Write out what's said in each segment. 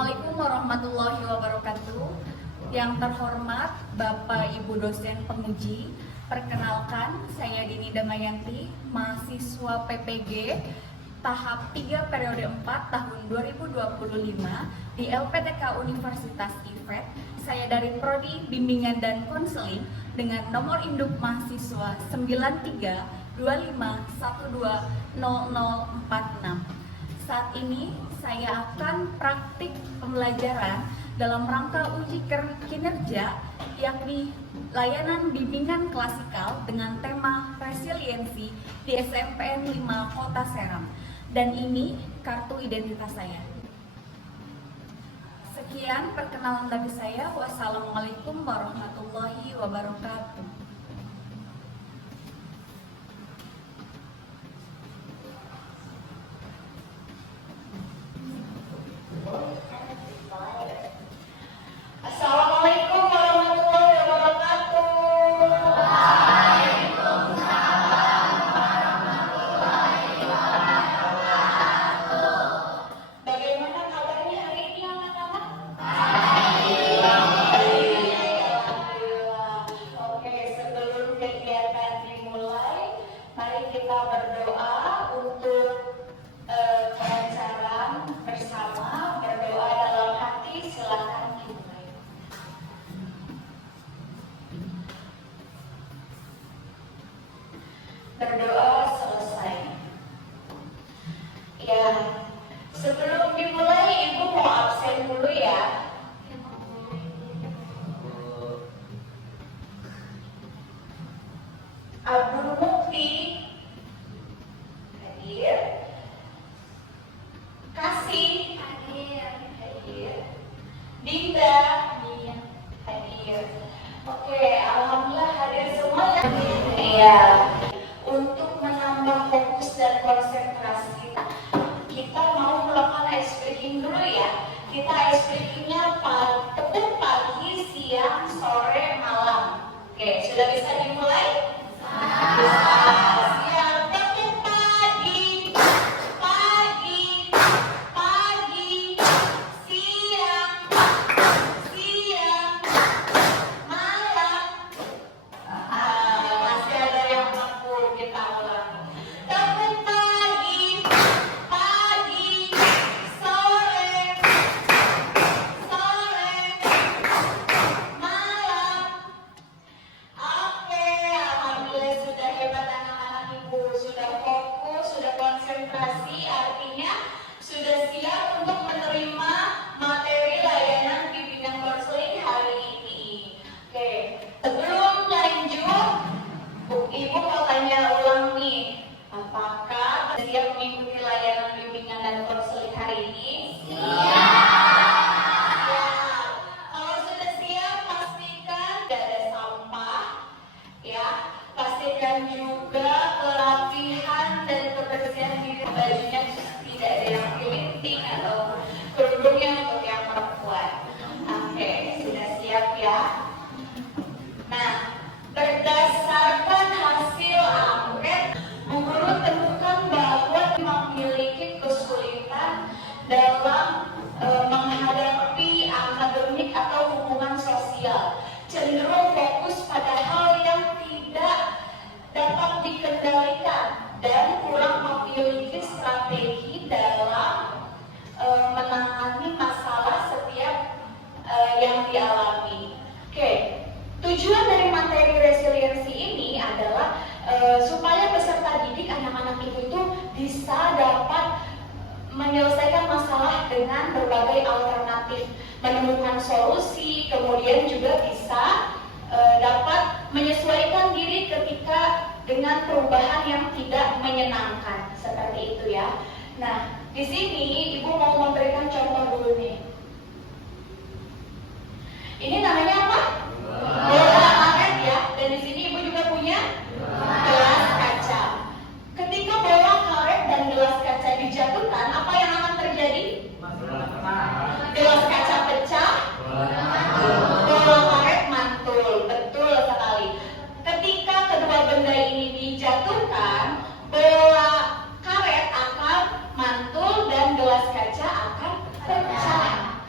Assalamualaikum warahmatullahi wabarakatuh. Yang terhormat Bapak Ibu dosen penguji, perkenalkan saya Dini Damayanti, mahasiswa PPG tahap 3 periode 4 tahun 2025 di LPTK Universitas IFET. Saya dari Prodi Bimbingan dan Konseling dengan nomor induk mahasiswa 9325120046. Saat ini saya akan praktik pembelajaran dalam rangka uji kinerja, yakni layanan bimbingan klasikal dengan tema resiliensi di SMPN 5 Kota Seram. Dan ini kartu identitas saya. Sekian perkenalan dari saya. Wassalamualaikum warahmatullahi wabarakatuh. Assalamualaikum warahmatullahi wabarakatuh. Bagaimana kabarnya hari ini anak-anak? Alhamdulillah. Oke, sebelum kegiatan dimulai, mari kita berdoa untuk kelancaran bersama. Berdoa dalam hati, silakan dimulai. Berdoa selesai. Ya, sebelum dimulai Ibu mau absen dulu ya. Abdul Mukti hadir. Kasih hadir. Dinda hadir. Oke, alhamdulillah hadir semua ya. Iya. Untuk menambah fokus dan konsentrasi, kita mau melakukan ice breaking dulu ya. Kita ice breakingnya tepuk pagi, siang, sore, malam. Oke, sudah bisa dimulai? Bisa. Siap, tepuk pagi, pagi, pagi, siang, siang, malam. Masih ada yang mampu, kita ulang. Tepuk pagi, pagi, sore, sore, malam. Oke, alhamdulillah sudah hebat anak-anak Ibu, sudah fokus, sudah konsentrasi, artinya sudah siap untuk menerima materi layanan bimbingan konseling hari ini. Oke, sebelum lanjut, Ibu mau tanya ulang nih, apakah siap mengikuti layanan bimbingan dan konseling hari ini? Siap. Kalau sudah siap, pastikan tidak ada sampah, ya. Pastikan juga kerapihan dan kebersihan diri, bajunya tidak ada yang kelinting atau kerudungnya untuk yang perempuan. Oke, sudah siap ya. Nah, berdasarkan hasil angket, Bu Guru temukan bahwa memiliki kesulitan dalam menghadapi akademik atau hubungan sosial, cenderung fokus pada hal yang tidak dapat dikendalikan dan kurang memiliki strategi dalam menangani masalah setiap yang dialami. Oke, tujuan dari materi resiliensi ini adalah supaya peserta didik anak-anak itu bisa dapat menyelesaikan masalah dengan berbagai alternatif, menemukan solusi, kemudian juga bisa dapat menyesuaikan diri ketika dengan perubahan yang tidak menyenangkan, seperti itu ya. Nah, di sini Ibu mau memberikan contoh dulu nih. Ini namanya apa? Bola karet ya. Dan di sini Ibu juga punya gelas kaca. Ketika bola karet dan gelas kaca dijatuhkan, apa yang akan terjadi? Gelas kaca pecah, bola karet mantul. Betul sekali. Ketika kedua benda ini dijatuhkan, bola karet akan mantul dan gelas kaca akan pecah.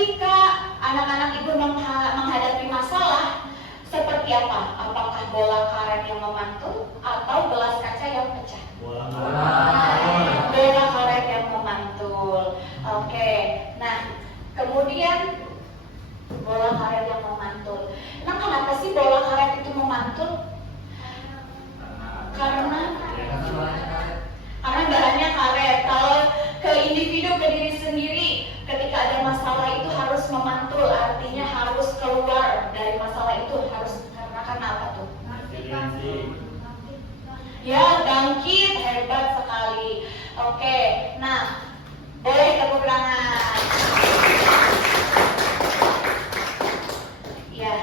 ketika anak-anak Ibu menghadapi masalah, seperti apa? Apakah bola karet yang memantul atau gelas kaca yang pecah? Bola karet yang memantul. Oke, nah kemudian bola karet yang memantul. Nah, kenapa sih bola karet itu memantul? Karena bahannya karet. Kalau ke individu, ke diri sendiri, ketika ada masalah itu harus memantul, artinya harus keluar dari masalah itu, harus karena apa tuh? Ya, bangkit, hebat sekali. Oke, nah boleh tepuk tangan. Ya,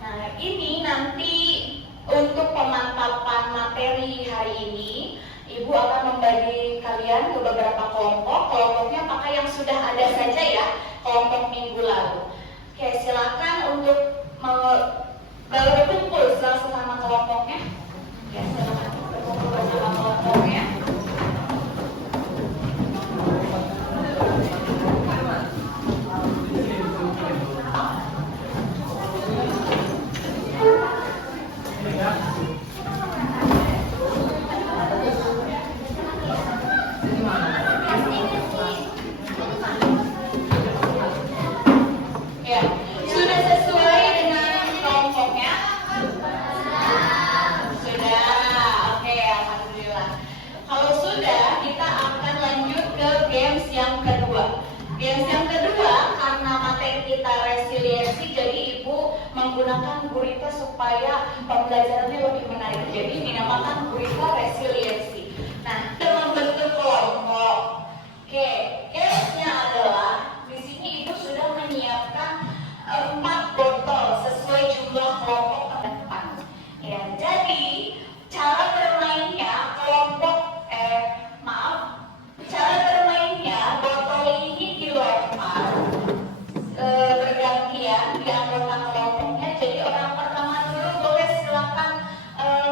nah ini nanti untuk pemantapan materi hari ini, Ibu akan membagi kalian ke beberapa kelompok. Kelompoknya pakai yang sudah ada saja ya, kelompok minggu lalu. Oke, silakan untuk baru berkumpul sama kelompoknya. Ya, silakan berkumpul bersama kelompoknya. Ya, sudah sesuai dengan kelompoknya? Sudah, oke, alhamdulillah. Kalau sudah, kita akan lanjut ke games yang kedua. Games yang kedua, karena materi kita resiliensi, jadi Ibu menggunakan gurita supaya pembelajarannya lebih menarik. Jadi dinamakan gurita resiliensi. Nah, kita membentuk kelompok. Oke, gamesnya adalah di sini Ibu sudah menyiapkan 4 botol sesuai jumlah kelompok ke depan. Ya, jadi cara bermainnya cara bermainnya botol ini dilempar bergantian di anggota kelompoknya. Jadi orang pertama dulu boleh silakan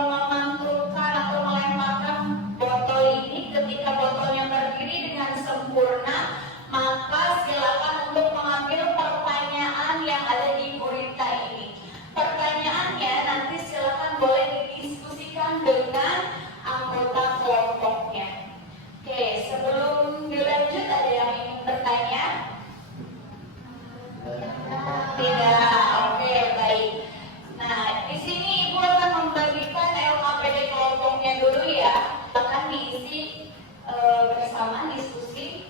memantulkan atau melemparkan botol ini. Ketika botolnya berdiri dengan sempurna, maka silakan untuk mengambil pertanyaan yang ada di gurita ini. Pertanyaannya nanti silakan boleh didiskusikan dengan anggota kelompoknya. Oke, sebelum dilanjut ada yang ingin bertanya? Tidak, oke, baik. Nah, di sini Ibu akan membagikan LKPD kelompoknya dulu ya. Akan diisi bersama diskusi.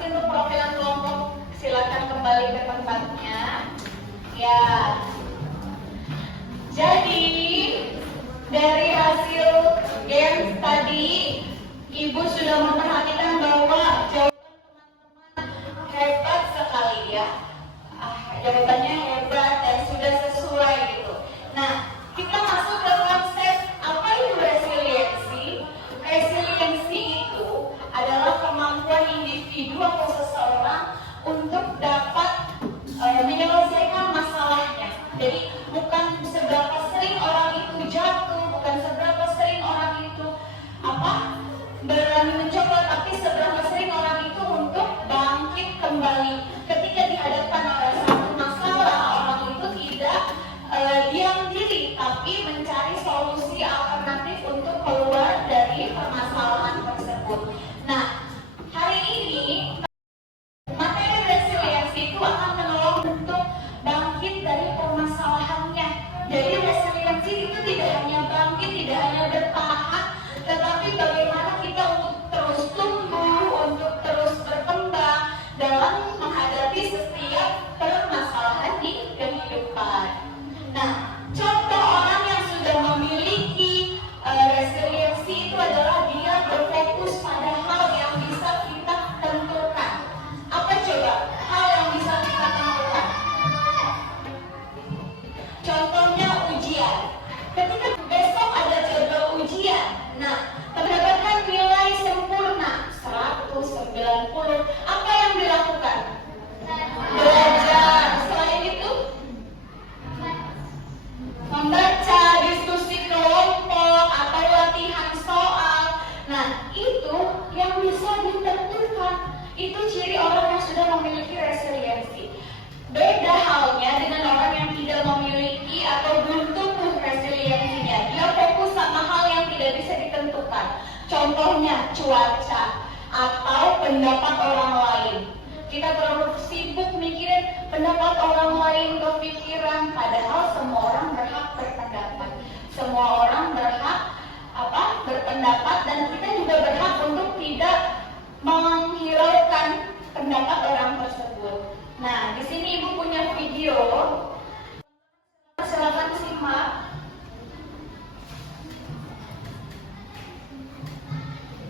kasih untuk perwakilan kelompok, silakan kembali ke tempatnya. Ya. Jadi dari hasil games tadi, Ibu sudah memperhatikan bahwa jawaban teman-teman hebat sekali ya. Jawabannya hebat dan sudah sesuai gitu. Nah, kita masuk ke konsep apa itu resiliensi. Resiliensi itu adalah kemampuan individu atau seseorang untuk dapat menyelesaikan masalahnya. Jadi bukan seberapa sering orang itu jatuh, bukan seberapa sering orang itu berani mencoba, tapi seberapa sering orang itu untuk bangkit kembali ketika dihadapkan oleh satu masalah. Orang itu tidak diam diri, tapi mencari solusi alternatif untuk keluar dari permasalahan tersebut. Nah, hari ini materi resiliensi itu akan menolong untuk bangkit dari permasalahannya. Jadi resiliensi itu tidak hanya bangkit, tidak hanya bertahan, tetapi bagaimana kita untuk terus tumbuh, untuk terus berkembang dalam menghadapi setiap permasalahan di kehidupan. Nah, contoh orang yang sudah memiliki resiliensi itu adalah dia berfokus pada hal yang bisa kita tentukan. Apa coba hal yang bisa kita tentukan? Contohnya ujian. Ketika besok ada jadwal ujian, nah mendapatkan nilai sempurna 190, apa yang dilakukan? Belajar. Selain itu membaca, diskusi kelompok, atau latihan soal. Nah, itu yang bisa ditentukan. Itu ciri orang yang sudah memiliki resiliensi. Beda halnya dengan orang yang tidak memiliki atau belum tumbuh resiliensinya. Dia fokus sama hal yang tidak bisa ditentukan. Contohnya cuaca atau pendapat orang lain. Kita terlalu sibuk mikirin pendapat orang lain, kepikiran, padahal semua orang berhak berpendapat. Semua orang berhak berpendapat, dan kita juga berhak untuk tidak menghiraukan pendapat orang tersebut. Nah, di sini Ibu punya video. Silakan simak.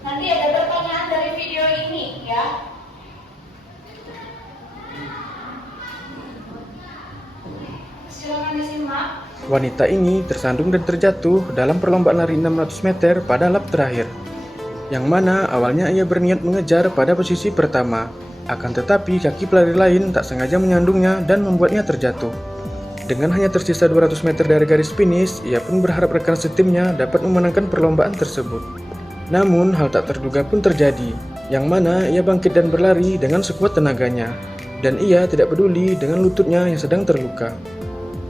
Nanti ada pertanyaan dari video ini ya. Silakan disimak. Wanita ini tersandung dan terjatuh dalam perlombaan lari 600 meter pada lap terakhir, yang mana awalnya ia berniat mengejar pada posisi pertama, akan tetapi kaki pelari lain tak sengaja menyandungnya dan membuatnya terjatuh. Dengan hanya tersisa 200 meter dari garis finish, ia pun berharap rekan setimnya dapat memenangkan perlombaan tersebut. Namun hal tak terduga pun terjadi, yang mana ia bangkit dan berlari dengan sekuat tenaganya, dan ia tidak peduli dengan lututnya yang sedang terluka.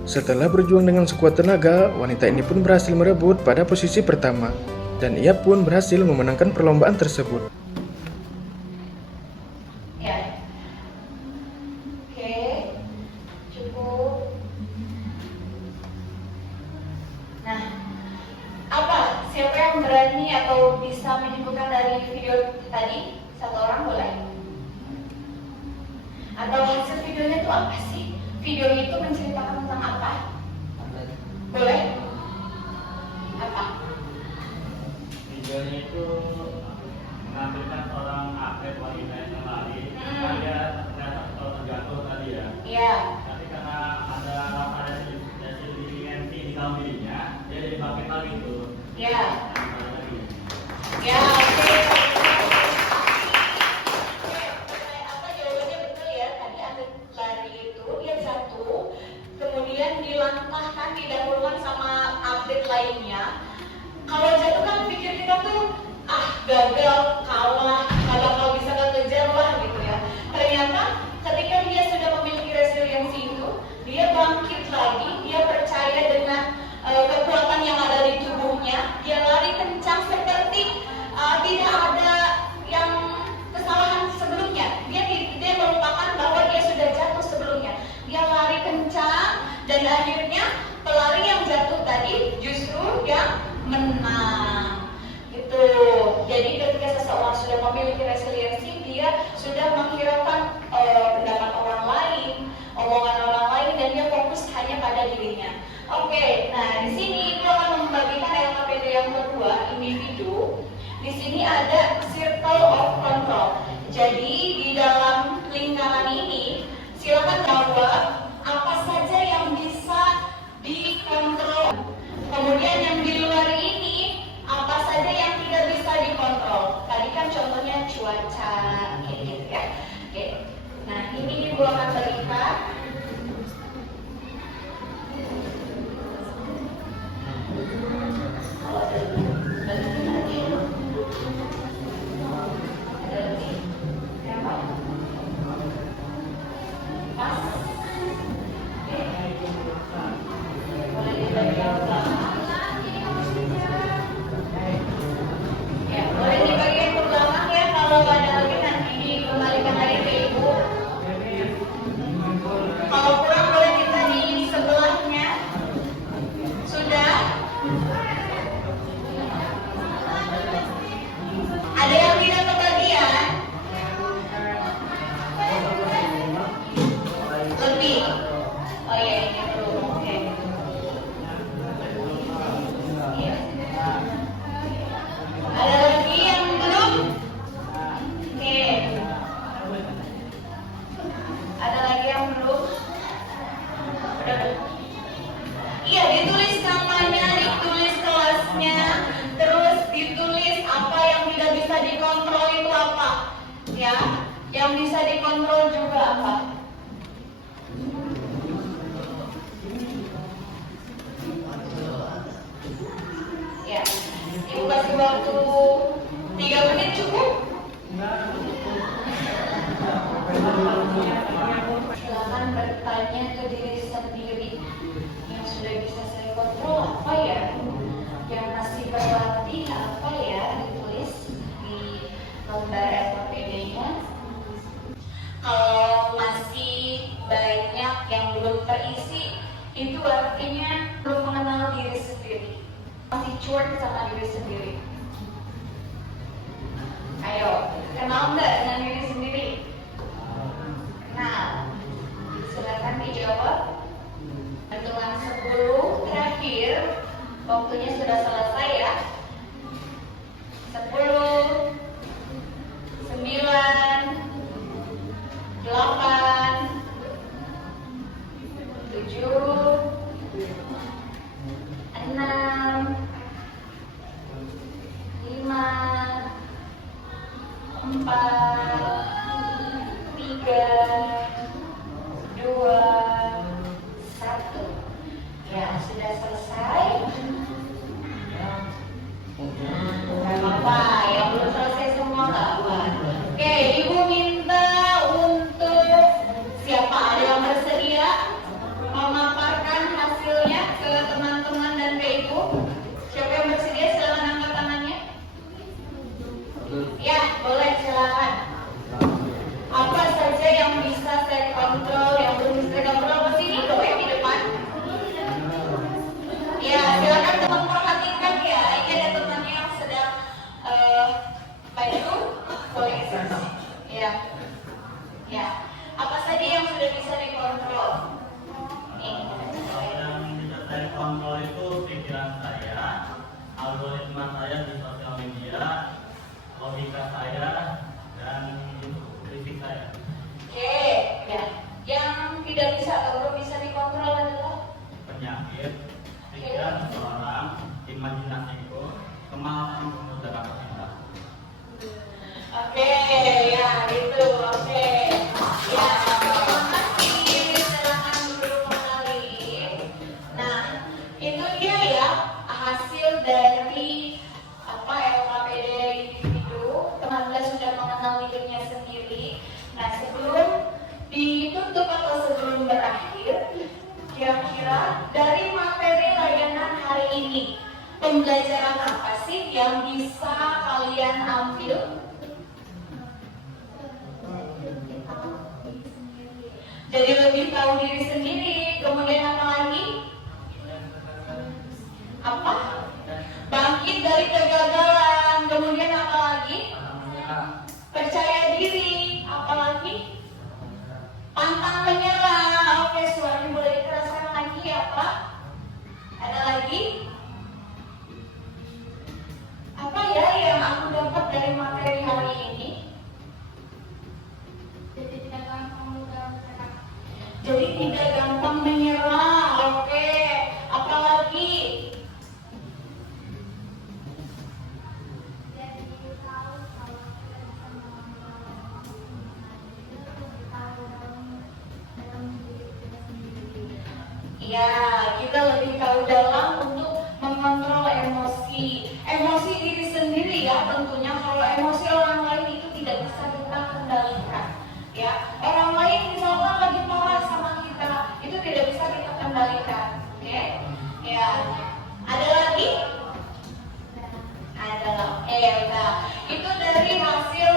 Setelah berjuang dengan sekuat tenaga, wanita ini pun berhasil merebut pada posisi pertama, dan ia pun berhasil memenangkan perlombaan tersebut. Ya. Oke. Cukup. Nah, apa? Siapa yang berani atau bisa menyebutkan dari video tadi? Satu orang boleh? Atau hasil videonya itu apa sih? Video itu menceritakan tentang apa? Boleh? Apa? Videonya itu menampilkan seorang atlet wanita yang lari. Kan dia ternyata terjatuh tadi ya. Iya. Tapi karena ada rasa resiliensi di dalam dirinya, dia jadi bangkit lagi tuh. Iya. Bangkit lagi. Ya, oke. Apa jawabannya betul ya? Tadi atlet lari itu dia jatuh, kemudian dilangkahkan, didahulukan sama jawab apa saja yang bisa dikontrol. Kemudian yang di luar ini apa saja yang tidak bisa dikontrol. Tadi kan contohnya cuaca gitu ya. Oke. Nah, ini Ibu akan berikan. Iya, ditulis namanya, ditulis kelasnya, terus ditulis apa yang tidak bisa dikontrol itu apa, ya, yang bisa dikontrol juga apa. Ya, Ibu kasih waktu 3 menit cukup. Silakan bertanya ke diri sendiri. Yang sudah bisa saya kontrol apa ya? Yang masih berlatih apa ya? Ditulis di lembar SPPD-nya. Kalau masih banyak yang belum terisi, itu artinya belum mengenal diri sendiri. Masih cuek sama diri sendiri. Ayo, kenal nggak dengan diri sendiri? Kenal. Silakan dijawab. Hitungan 10 terakhir. Waktunya sudah selesai ya. 10, 9, 8, 7, 6, 5, 4, 3, 2, 1. Ya, sudah selesai. Gak apa-apa, yang belum selesai semua gak apa. Oke, Ibu minta untuk siapa ada yang bersedia memaparkan hasilnya ke teman-teman dan ke Ibu. Siapa yang bersedia silakan angkat tangannya. Ya, boleh silakan. Apa saja yang bisa saya kontrol, yang belum bisa saya kontrol, ke sini dong ya di depan. Ya, silakan teman perhatikan ya. Ini ada temannya yang sedang baju, boleh. Ya, ya. Apa saja yang sudah bisa dikontrol? Nih. Yang bisa saya kontrol itu pikiran saya, algoritma saya di sosial media, logika saya, dan fisik saya. Oke, ya. Yang tidak bisa atau belum bisa dikontrol adalah Penyakit, pikiran seseorang, imajinasiku, kemalasan pemuda kita. oke, ya itu, oke. Ya, terima kasih. Silakan dulu mengenali. Nah, itu dia ya hasil dari apa LKPD individu. Teman-teman sudah mengenal dirinya sendiri. Nah, sebelum ditutup atau sebelum berakhir, kira-kira dari materi layanan hari ini, pembelajaran apa sih yang bisa kalian ambil? Jadi lebih tahu diri sendiri, kemudian apa lagi? Apa? Bangkit dari kegagalan, kemudian apa lagi? Percaya diri, apa lagi? Pantang menyerah. Oke, suaranya boleh dikeraskan lagi apa? Ada lagi? Apa ya yang aku dapat dari materi hari ini? Jadi tidak gampang mudah menyerah. Jadi tidak gampang menyerah. Oke, apalagi? Ya, kita lebih tahu dalam untuk mengontrol emosi. Emosi diri sendiri ya tentunya. Kalau emosi orang lain itu tidak bisa kita kendalikan. Ya, orang lain misalnya lagi marah sama kita, itu tidak bisa kita kendalikan. Oke? Ya. Ada lagi? Ada. Nah, itu dari hasil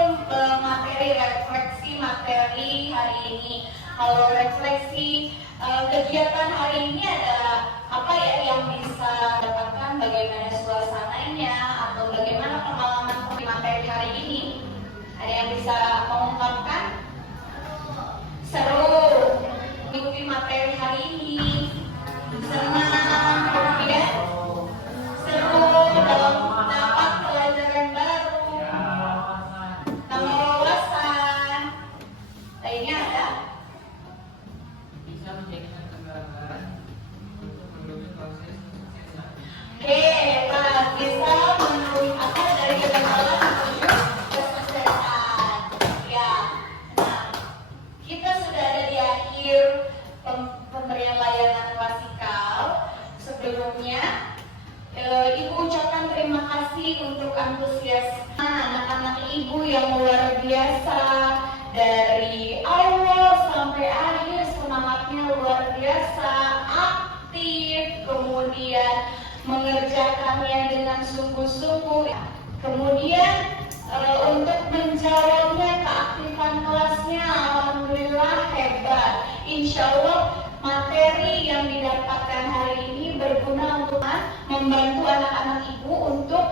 materi refleksi materi hari ini. Kalau refleksi kegiatan hari ini ada apa ya yang bisa dapatkan, bagaimana suasananya atau bagaimana pengalaman materi hari ini? Ada yang bisa mengungkapkan? Seru mengikuti materi hari ini, senang, ya, seru dapat pelajaran baru, tambah wawasan. Lainnya ada? Bisa menjadikan kegagalan untuk mendukung proses kesuksesan. Oke, Pak, bisa menurut apa dari kegagalan menuju kesuksesan. Ya, nah, kita sudah ada di akhir pemberian layanan klasikal. Sebelumnya, Ibu ucapkan terima kasih untuk antusias anak-anak Ibu yang luar biasa. Dari awal sampai akhir semangatnya luar biasa, aktif, kemudian mengerjakannya dengan sungguh-sungguh. Kemudian untuk menjawabnya keaktifan kelasnya, alhamdulillah hebat. Insya Allah materi yang didapatkan hari ini berguna untuk membantu anak-anak Ibu untuk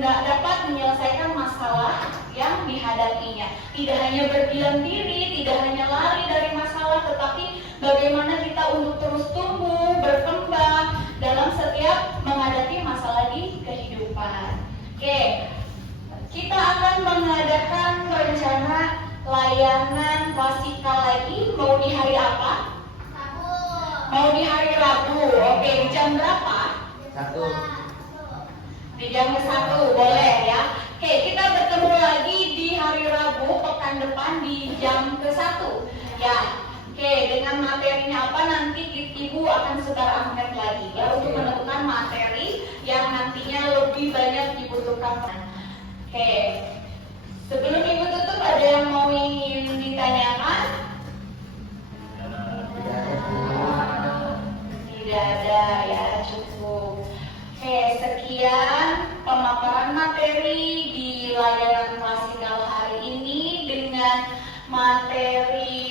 dapat menyelesaikan masalah yang dihadapinya. Tidak hanya berdiam diri, tidak hanya lari dari masalah, tetapi bagaimana kita untuk terus tumbuh, berkembang dalam setiap menghadapi masalah di kehidupan. Oke, kita akan mengadakan rencana layanan klasikal lagi. Mau di hari apa? Mau di hari Rabu. Oke, jam berapa? 1. Di jam 1, boleh ya. Oke, kita bertemu lagi di hari Rabu pekan depan di jam ke-1 ya. Oke, dengan materinya apa nanti Ibu akan sebar angket lagi ya untuk menentukan materi yang nantinya lebih banyak dibutuhkan. Oke, sebelum Ibu tutup ada yang mau ingin ditanyakan? Tidak ada ya, cukup. Oke, sekian pemaparan materi di layanan klasikal hari ini dengan materi